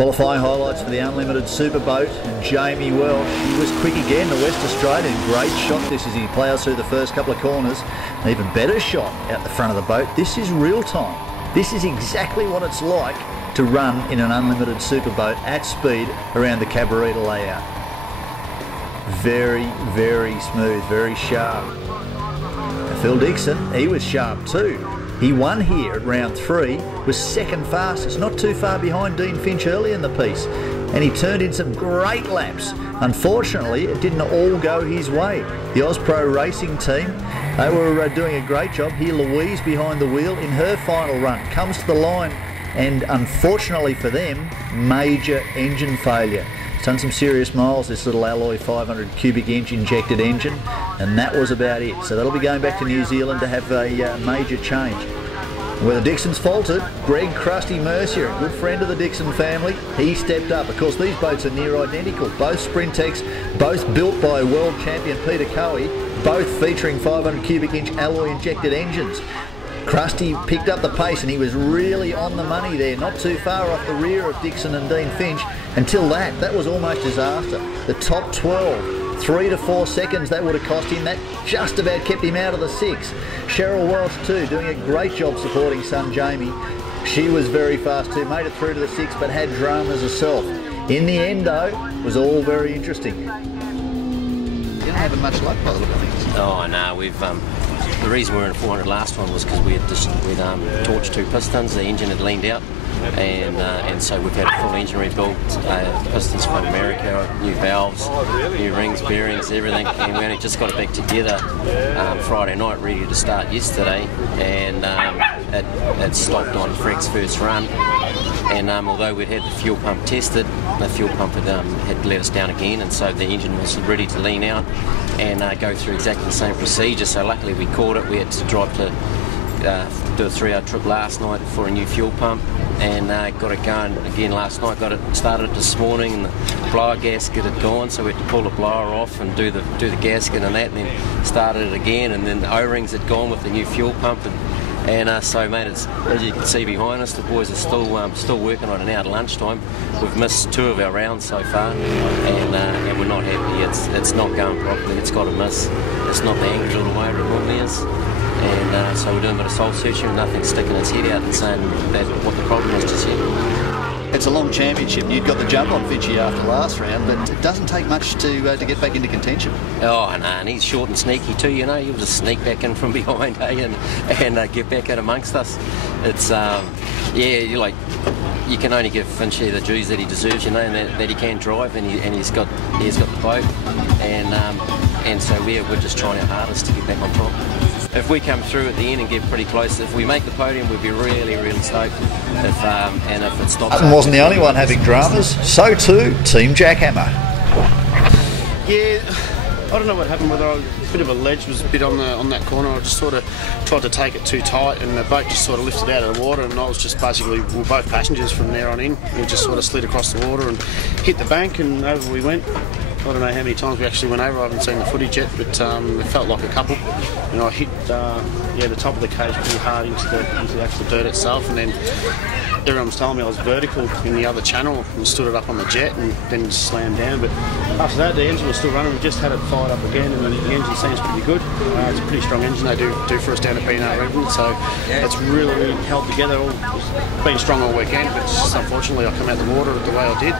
Qualifying highlights for the Unlimited Superboat. Jamie Welsh, he was quick again, the West Australian. Great shot this as he ploughs through the first couple of corners. An even better shot out the front of the boat. This is real time. This is exactly what it's like to run in an Unlimited Superboat at speed around the Cabarita layout. Very, very smooth, very sharp. Phil Dixon, he was sharp too. He won here at round 3, was second fastest, not too far behind Dean Finch early in the piece. And he turned in some great laps. Unfortunately, it didn't all go his way. The Ozpro Racing team, they were doing a great job. Here Louise behind the wheel in her final run, comes to the line, and unfortunately for them, major engine failure. It's done some serious miles, this little alloy 500 cubic inch injected engine, and that was about it. So that'll be going back to New Zealand to have a major change. Where the Dixons faltered, Greg Crusty Mercier, a good friend of the Dixon family, he stepped up. Of course, these boats are near identical, both Sprintex, both built by world champion Peter Coe, both featuring 500 cubic inch alloy injected engines. Crusty picked up the pace and he was really on the money there, not too far off the rear of Dixon and Dean Finch. Until that was almost disaster. The top 12, 3 to 4 seconds that would have cost him. That just about kept him out of the 6. Cheryl Welsh too, doing a great job supporting son Jamie. She was very fast too, made it through to the 6 but had dramas herself. In the end though, it was all very interesting. You're not having much luck by the look of things. Oh no, we've the reason we were in 400 last one was because we'd torched 2 pistons. The engine had leaned out, and so we've had a full engine rebuilt. Pistons from America, new valves, new rings, bearings, everything, and we only just got it back together Friday night, ready to start yesterday, and it stopped on Frank's first run. And although we'd had the fuel pump tested, the fuel pump had let us down again, and so the engine was ready to lean out and go through exactly the same procedure. So luckily we caught it. We had to drive to do a 3-hour trip last night for a new fuel pump, and got it going again last night. Got it started this morning, and the blower gasket had gone, so we had to pull the blower off and do the gasket and that, and then started it again, and then the O-rings had gone with the new fuel pump. And so, mate, as you can see behind us, the boys are still working on it now at lunchtime. We've missed 2 of our rounds so far, and we're not happy. It's not going properly. It's got a miss. It's not the angle the way it normally is. And so we're doing a bit of soul searching. Nothing's sticking its head out and saying that what the problem is just yet. It's a long championship. You'd got the jump on Finchy after last round, but it doesn't take much to get back into contention. Oh, no, and he's short and sneaky too, you know. He'll just sneak back in from behind, and get back in amongst us. It's, yeah, you can only give Finchy the dues that he deserves, you know, and that he can drive, and he's got the boat, and so we're just trying our hardest to get back on top. If we come through at the end and get pretty close, if we make the podium, we'd be really, really stoked. If it stops. Hutton wasn't the only one having dramas. So too, Team Jackhammer. Yeah, I don't know what happened. Whether a bit of a ledge was a bit on that corner. I just sort of tried to take it too tight, and the boat just sort of lifted out of the water. And I was just basically, we were both passengers from there on in. We just sort of slid across the water and hit the bank, and over we went. I don't know how many times we actually went over. I haven't seen the footage yet, but it felt like a couple. And I hit the top of the cage pretty hard into the actual dirt itself, and then everyone was telling me I was vertical in the other channel, and stood it up on the jet and then slammed down. But after that, the engine was still running. We just had it fired up again, and the engine seems pretty good. It's a pretty strong engine they do for us down at P&A Redwood, so it's really held together. It's been strong all weekend, but just unfortunately I come out the water the way I did.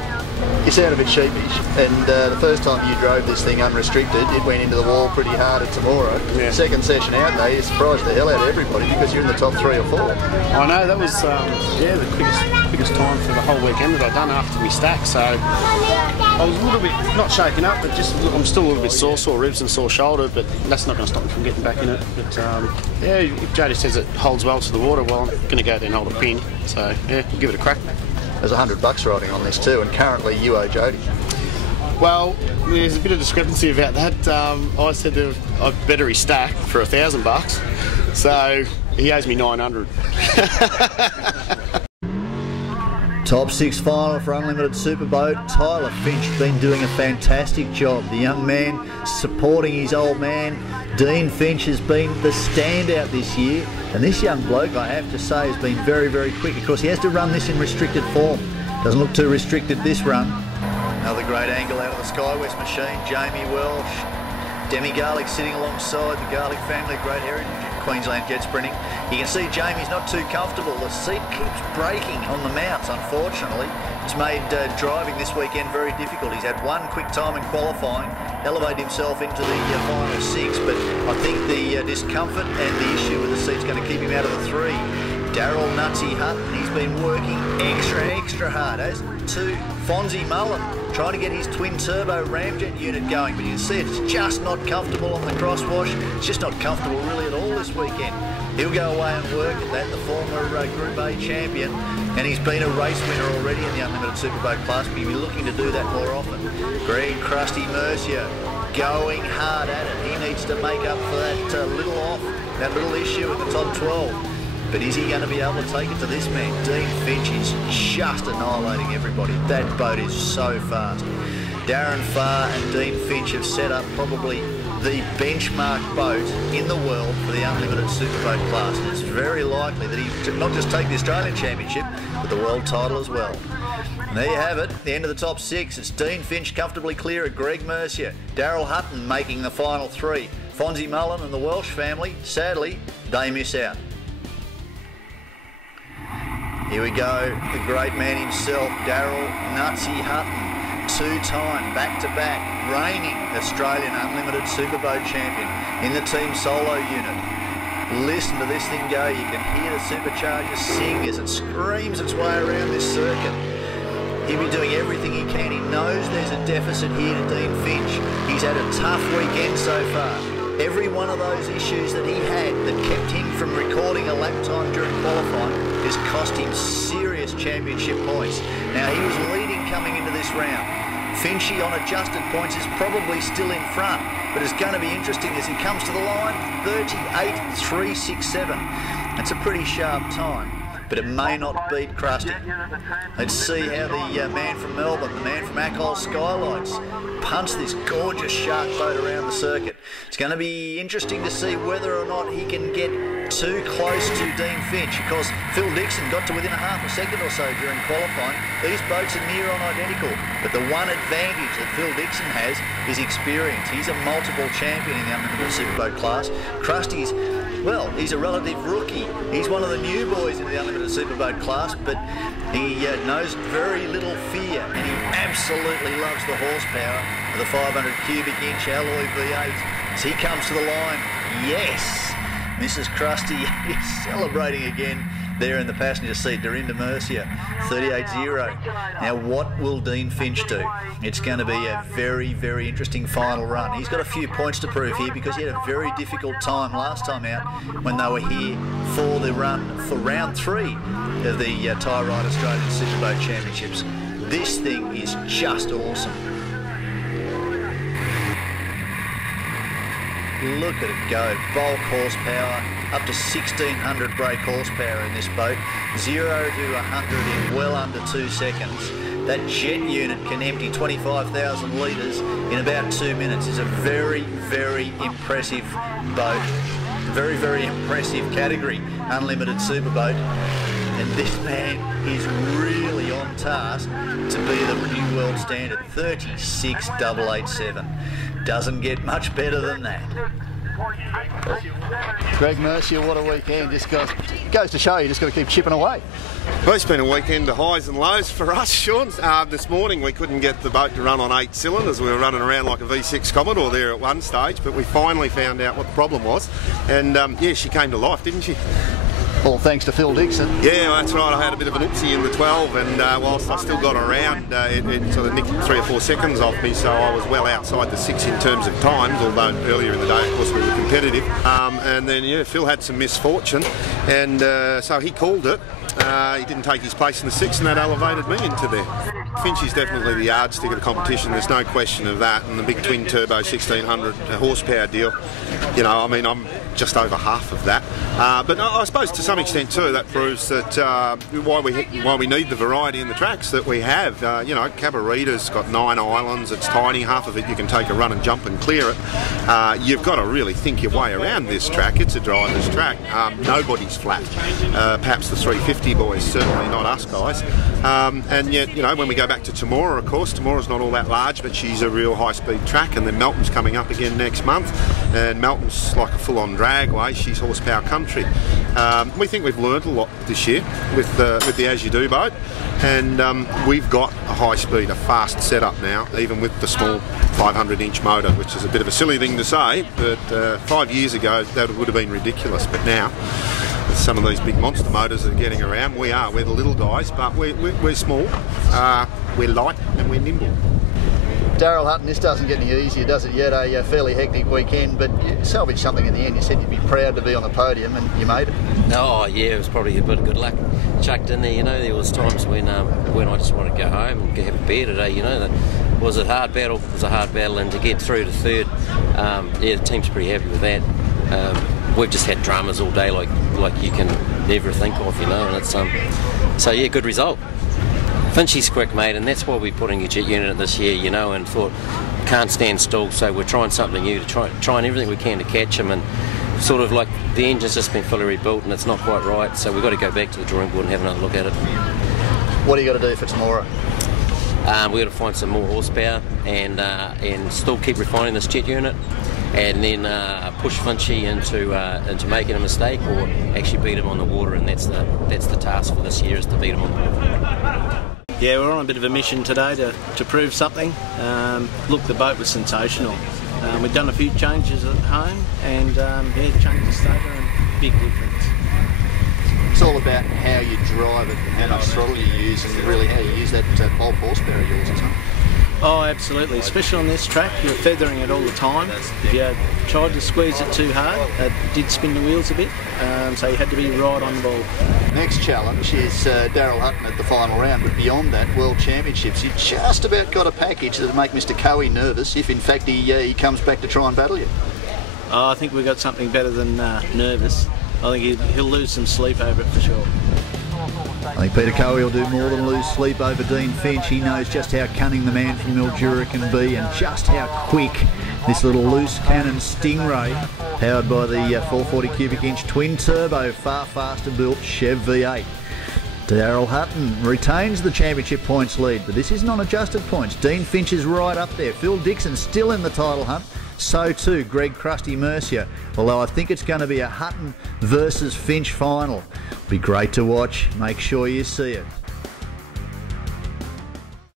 You sound a bit sheepish, and the first time you drove this thing unrestricted, it went into the wall pretty hard at Tamora. Yeah. Second session out there, you surprised the hell out of everybody because you're in the top 3 or 4. I know, that was the quickest time for the whole weekend that I'd done after we stacked, so I was a little bit, not shaken up, but just I'm still a little bit sore ribs and sore shoulder, but that's not going to stop me from getting back in it. But yeah, if Jody says it holds well to the water, well, I'm going to go there and hold a pin, so yeah, we'll give it a crack. There's $100 riding on this too, and currently you owe Jody. Well, there's a bit of discrepancy about that. I said that I'd better he stack for $1,000, so he owes me $900. Top 6 final for Unlimited Superboat. Tyler Finch been doing a fantastic job. The young man supporting his old man. Dean Finch has been the standout this year, and this young bloke, I have to say, has been very, very quick. Of course, he has to run this in restricted form. Doesn't look too restricted this run. Another great angle out of the Skywest machine. Jamie Welsh. Demi Garlic sitting alongside the Garlic family, great heritage in Queensland jet sprinting. You can see Jamie's not too comfortable. The seat keeps breaking on the mounts, unfortunately. It's made driving this weekend very difficult. He's had one quick time in qualifying, elevated himself into the final 6, but I think the discomfort and the issue with the seat's going to keep him out of the 3. Daryl Nutsy Hutton, he's been working extra hard, as to Fonzie Mullen, trying to get his twin-turbo ramjet unit going, but you can see it's just not comfortable on the crosswash. It's just not comfortable really at all this weekend. He'll go away and work at that, the former Group A champion, and he's been a race winner already in the Unlimited Superboat Class, but he'll be looking to do that more often. Greg Crusty Mercier, going hard at it. He needs to make up for that little off, that little issue in the top 12. But is he going to be able to take it to this man? Dean Finch is just annihilating everybody. That boat is so fast. Darren Farr and Dean Finch have set up probably the benchmark boat in the world for the Unlimited Superboat Class. And it's very likely that he should not just take the Australian Championship, but the world title as well. And there you have it, the end of the top 6. It's Dean Finch comfortably clear of Greg Mercier. Daryl Hutton making the final 3. Fonzie Mullen and the Welsh family, sadly, they miss out. Here we go, the great man himself, Daryl Nutsy Hutton, 2-time, back-to-back, reigning Australian Unlimited Superboat champion in the team solo unit. Listen to this thing go, you can hear the supercharger sing as it screams its way around this circuit. He'll be doing everything he can. He knows there's a deficit here to Dean Finch. He's had a tough weekend so far. Every one of those issues that he had that kept him from recording a lap time during qualifying has cost him serious championship points. Now, he was leading coming into this round. Finchy on adjusted points is probably still in front, but it's going to be interesting as he comes to the line. 38.367. That's a pretty sharp time, but it may not beat Crusty. Let's see how the man from Melbourne, the man from Ackle Skylights, punts this gorgeous shark boat around the circuit. It's going to be interesting to see whether or not he can get too close to Dean Finch. Of course, Phil Dixon got to within a half a second or so during qualifying. These boats are near on identical, but the one advantage that Phil Dixon has is experience. He's a multiple champion in the Unlimited Superboat Class. Krusty's, well, he's a relative rookie. He's one of the new boys in the Unlimited Superboat Class, but he knows very little fear, and he absolutely loves the horsepower of the 500 cubic inch alloy V8. As he comes to the line, yes! Mrs. Crusty is celebrating again there in the passenger seat. Dorinda Mercier, 38.0. Now, what will Dean Finch do? It's going to be a very, very interesting final run. He's got a few points to prove here because he had a very difficult time last time out when they were here for the run for round 3 of the Tyreright Australian Superboat Championships. This thing is just awesome. Look at it go, bulk horsepower, up to 1600 brake horsepower in this boat, 0 to 100 in well under 2 seconds. That jet unit can empty 25,000 litres in about 2 minutes. It's a very, very impressive boat, very, very impressive category, Unlimited Superboat. And this man is really on task to be the new world standard, 36.887. Doesn't get much better than that. Greg Mercier, what a weekend. Just goes to show you just got to keep chipping away. Well, it's been a weekend of highs and lows for us, Sean. This morning we couldn't get the boat to run on 8 cylinders. We were running around like a V6 Commodore there at one stage, but we finally found out what the problem was. And yeah, she came to life, didn't she? All thanks to Phil Dixon. Yeah, that's right. I had a bit of an oopsie in the 12, and whilst I still got around, it sort of nicked 3 or 4 seconds off me, so I was well outside the 6 in terms of times, although earlier in the day, of course, we were competitive. And then, yeah, Phil had some misfortune, and so he called it. He didn't take his place in the 6, and that elevated me into there. Finch is definitely the yardstick of the competition, there's no question of that, and the big twin turbo 1600 horsepower deal. You know, I mean, I'm just over half of that. But I suppose to some extent too, that proves that why we need the variety in the tracks that we have. You know, Cabarita's got 9 islands, it's tiny, half of it you can take a run and jump and clear it. You've got to really think your way around this track. It's a driver's track. Nobody's flat. Perhaps the 350 boys, certainly not us guys. And yet, you know, when we go back to Temora, of course, Temora's not all that large, but she's a real high-speed track, and then Melton's coming up again next month, and Melton's like a full-on dragway. She's horsepower country. We think we've learned a lot this year with the As You Do boat, and we've got a high-speed, a fast setup now, even with the small 500-inch motor, which is a bit of a silly thing to say, but 5 years ago that would have been ridiculous. But now, with some of these big monster motors that are getting around, we're the little guys, but we're small, we're light, and we're nimble. Daryl Hutton, this doesn't get any easier, does it yet? A fairly hectic weekend, but you salvaged something in the end. You said you'd be proud to be on the podium, and you made it. Oh yeah, it was probably a bit of good luck chucked in there. You know, there was times when I just wanted to go home and have a beer today. You know, that was a hard battle. It was a hard battle, and to get through to third, yeah, the team's pretty happy with that. We've just had dramas all day, like you can never think of, you know, and it's so yeah, good result. Finchie's quick, mate, and that's why we're putting a jet unit in this year, you know, and thought can't stand still, so we're trying something new, to trying everything we can to catch him, and sort of like the engine's just been fully rebuilt and it's not quite right, so we've got to go back to the drawing board and have another look at it. What do you got to do for tomorrow? We've got to find some more horsepower and still keep refining this jet unit, and then push Finchie into making a mistake or actually beat him on the water, and that's the task for this year, is to beat him on the water. Yeah, we're on a bit of a mission today to prove something. Look, the boat was sensational. We've done a few changes at home, and yeah, changed the stator, and big difference. It's all about how you drive it and how much throttle you use, and really how you use that bulk horsepower of yours, isn't it? Oh, absolutely. Especially on this track, you're feathering it all the time. If you tried to squeeze it too hard, it did spin the wheels a bit, so you had to be right on the ball. Next challenge is Daryl Hutton at the final round, but beyond that, World Championships. You just about got a package that'll make Mr. Cowie nervous if, in fact, he comes back to try and battle you. Oh, I think we've got something better than nervous. I think he'll lose some sleep over it for sure. I think Peter Cowie will do more than lose sleep over Dean Finch. He knows just how cunning the man from Mildura can be, and just how quick this little loose cannon Stingray, powered by the 440 cubic inch twin turbo, far faster built Chev V8. Daryl Hutton retains the championship points lead, but this isn't on adjusted points. Dean Finch is right up there. Phil Dixon still in the title hunt. So too Greg Crusty Mercier, although I think it's going to be a Hutton versus Finch final. Be great to watch. Make sure you see it.